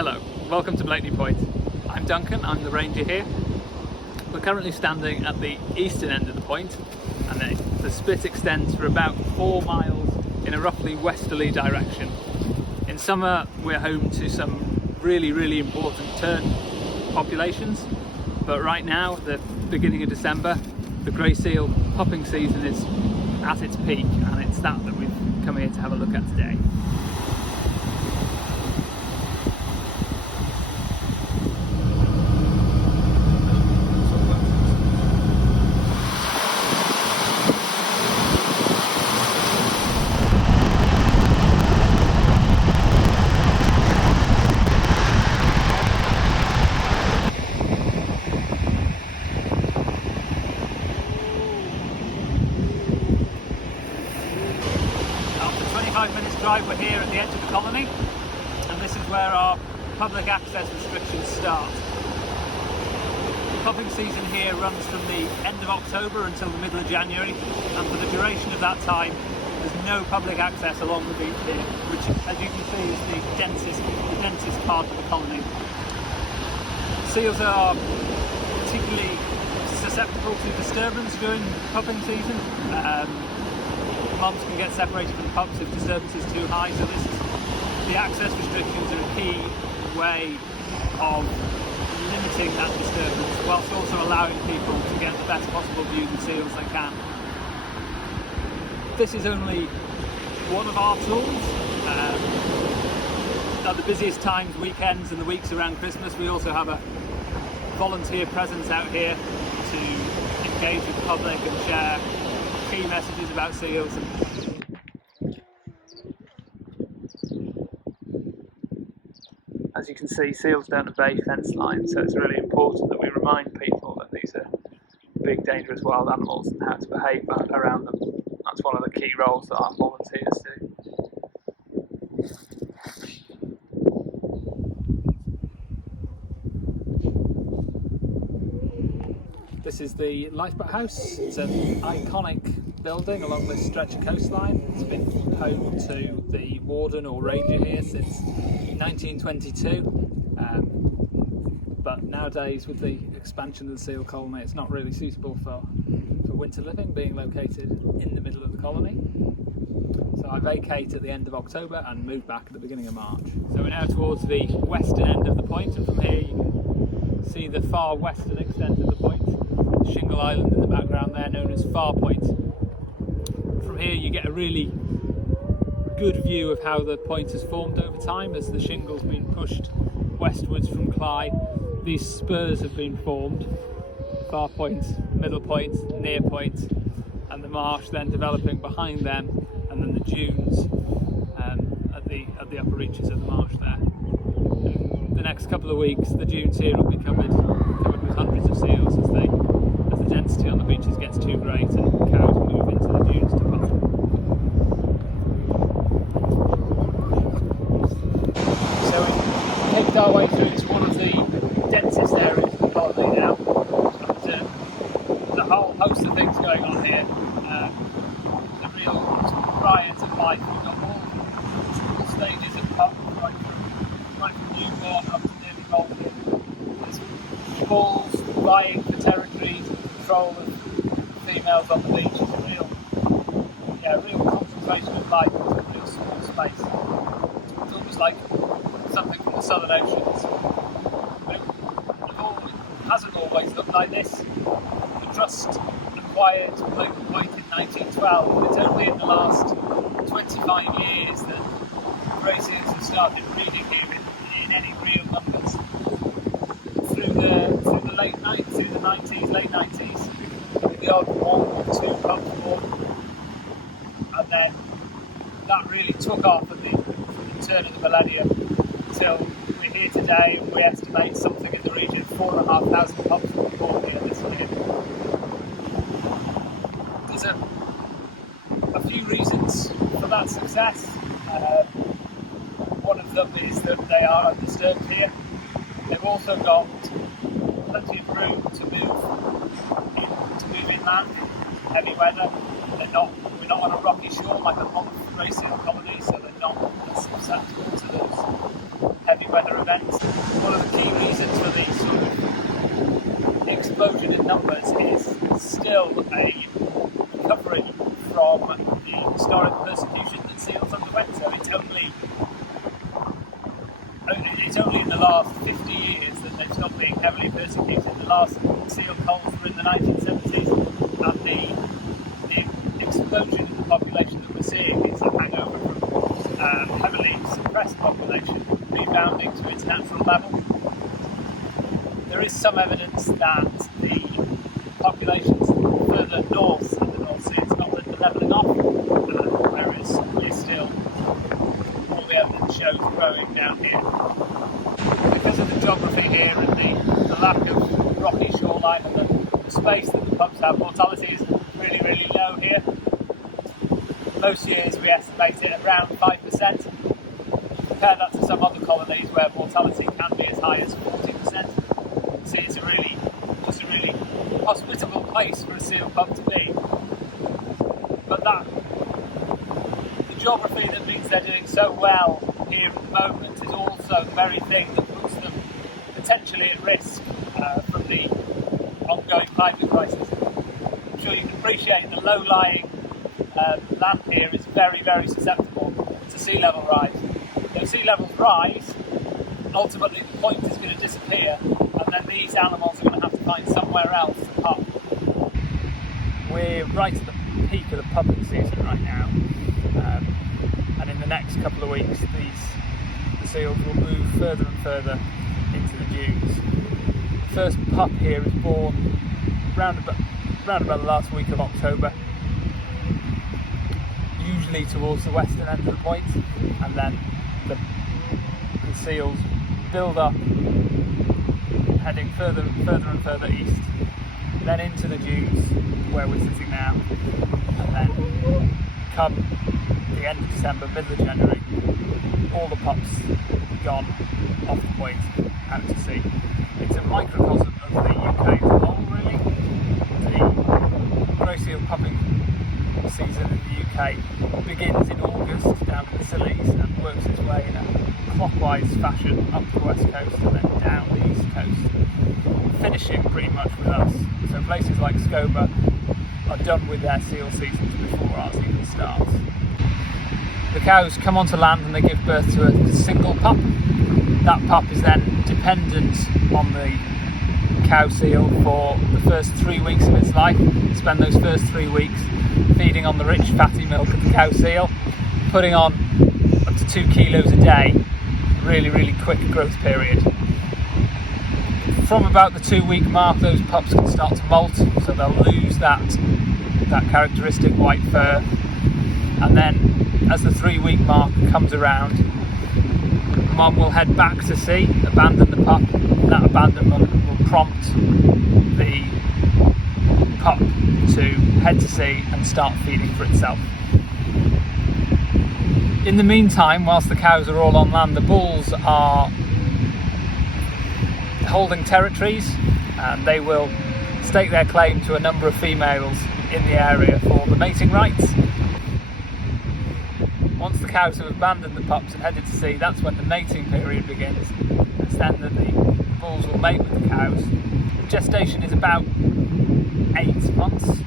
Hello, welcome to Blakeney Point. I'm Duncan, I'm the ranger here. We're currently standing at the eastern end of the point, and the spit extends for about 4 miles in a roughly westerly direction. In summer we're home to some really important tern populations, but right now, the beginning of December, the grey seal pupping season is at its peak, and it's that we've come here to have a look at today. We're here at the edge of the colony, and this is where our public access restrictions start. The pupping season here runs from the end of October until the middle of January, and for the duration of that time there's no public access along the beach here, which, as you can see, is the densest part of the colony. Seals are particularly susceptible to disturbance during pupping season. Moms can get separated from the pups if disturbance is too high, so the access restrictions are a key way of limiting that disturbance, whilst also allowing people to get the best possible view of the seals they can. This is only one of our tools. At the busiest times, weekends and the weeks around Christmas, we also have a volunteer presence out here to engage with the public and share key messages about seals. As you can see, seals don't obey fence lines, so it's really important that we remind people that these are big, dangerous wild animals and how to behave around them. That's one of the key roles that our volunteers do. This is the lifeboat house. It's an iconic building along this stretch of coastline. It's been home to the warden or ranger here since 1922. But nowadays, with the expansion of the seal colony, it's not really suitable for winter living, being located in the middle of the colony. So I vacate at the end of October and move back at the beginning of March. So we're now towards the western end of the point, and from here you can see the far western extent of the point. Shingle Island in the background there, known as Far Point. From here you get a really good view of how the point has formed over time as the shingle's been pushed westwards from Clyde. These spurs have been formed, Far Point, Middle Point, Near Point, and the marsh then developing behind them, and then the dunes at the upper reaches of the marsh there. In the next couple of weeks the dunes here will be covered with hundreds of seals as the density on the beaches gets too great and cows move into the dunes to pup. So we've picked our way through to one of the densest areas of the colony now. There's a whole host of things going on here. The real riot of life. We've got all stages of pup, right from newborn up to nearly molting. There's bulls vying for territory, control of females on the beach. It's a real concentration of life in a real small space. It's almost like something from the Southern Oceans. But it hasn't always looked like this. The trust acquired Blakeney Point in 1912, and it's only in the last 25 years that grey seals have started breeding here in any real numbers. Through the late 90s, the odd 1 or 2 pups born, and then that really took off at the turn of the millennium until we're here today, and we estimate something in the region of 4,500 pups will be born here this year. There's a few reasons for that success. One of them is that they are undisturbed here. They've also got plenty of room to move inland, heavy weather. We're not on a rocky shore like a lot of grey seal colonies, so they're not as susceptible to those heavy weather weather events. One of the key reasons for the sort of explosion in numbers is still a recovery from the historic persecution that seals underwent. So it's only in the last 50 years that they've stopped being heavily persecuted. The last seal culls were in the 1970s, and the explosion in the population that we're seeing is a hangover from heavily suppressed population rebounding to its natural level. There is some evidence that the populations further north in the North Sea in Scotland are levelling off, whereas we're still, all the evidence shows, growing down here. Because of the geography here and the lack of rocky shoreline and the space that the pups have, mortality is really, really low here. Most years we estimate it around 5%. Compare that to some other colonies where mortality can be as high as 40%. See, it's just a really hospitable place for a seal pup to be. But the geography that means they're doing so well here at the moment is also the very thing that puts them potentially at risk from the ongoing climate crisis. I'm sure you can appreciate the low-lying land here is very, very susceptible to sea level rise. If sea levels rise, ultimately the point is going to disappear, and then these animals are going to have to find somewhere else to pup. We're right at the peak of the pupping season right now, and in the next couple of weeks the seals will move further and further into the dunes. The first pup here is born round about the last week of October, usually towards the western end of the point, and then the seals build up, heading further and further east, then into the dunes where we're sitting now, and then come the end of December, middle of January, all the pups gone off the point out to sea. It's a microcosm of the UK as a whole, really. The grey seal pupping season in the UK begins in August down in the Scillies and works its way in a clockwise fashion up the west coast and then down the east coast, finishing pretty much with us. So places like Scoba are done with their seal seasons before ours even starts. The cows come onto land and they give birth to a single pup. That pup is then dependent on the cow seal for the first 3 weeks of its life. Spend those first 3 weeks feeding on the rich fatty milk of the cow seal, putting on up to 2 kilos a day. Really, really quick growth period. From about the 2-week mark, those pups can start to molt, so they'll lose that characteristic white fur, and then as the 3-week mark comes around, mum will head back to sea, abandon the pup. That abandonment will prompt the pup to head to sea and start feeding for itself. In the meantime, whilst the cows are all on land, the bulls are holding territories, and they will stake their claim to a number of females in the area for the mating rights. Once the cows have abandoned the pups and headed to sea, that's when the mating period begins. It's then that the bulls will mate with the cows. Gestation is about 8 months,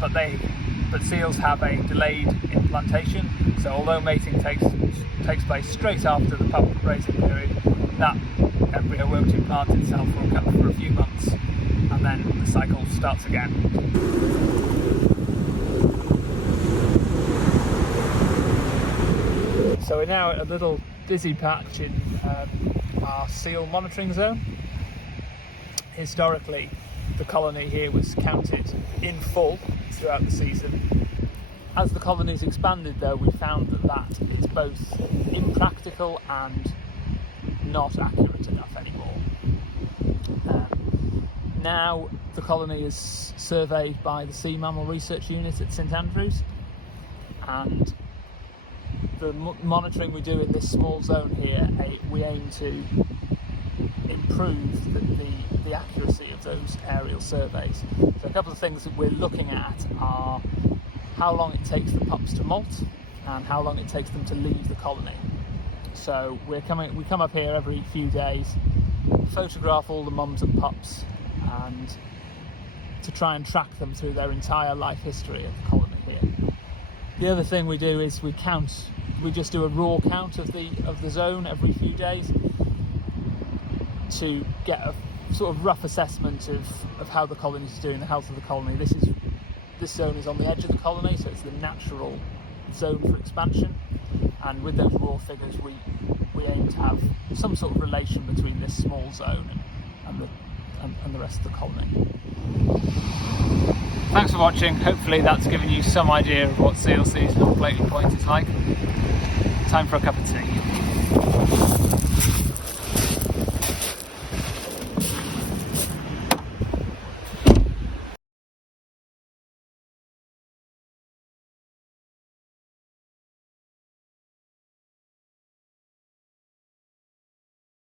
but seals have a delayed implantation, so although mating takes place straight after the pup raising period, that embryo won't implant itself for a few months, and then the cycle starts again. So we're now at a little busy patch in our seal monitoring zone. Historically, the colony here was counted in full throughout the season. As the colony's expanded, though, we found that is both impractical and not accurate enough anymore. Now the colony is surveyed by the Sea Mammal Research Unit at St Andrews, and the monitoring we do in this small zone here, we aim to improve the accuracy of those aerial surveys. So a couple of things that we're looking at are how long it takes the pups to molt and how long it takes them to leave the colony. So we come up here every few days, photograph all the mums and pups, and to try and track them through their entire life history of the colony here. The other thing we do is we just do a raw count of the zone every few days to get a sort of rough assessment of how the colony is doing, the health of the colony. This zone is on the edge of the colony, so it's the natural zone for expansion, and with those raw figures we aim to have some sort of relation between this small zone and the rest of the colony. Thanks for watching. Hopefully that's given you some idea of what seal season on Blakeney Point is like. Time for a cup of tea.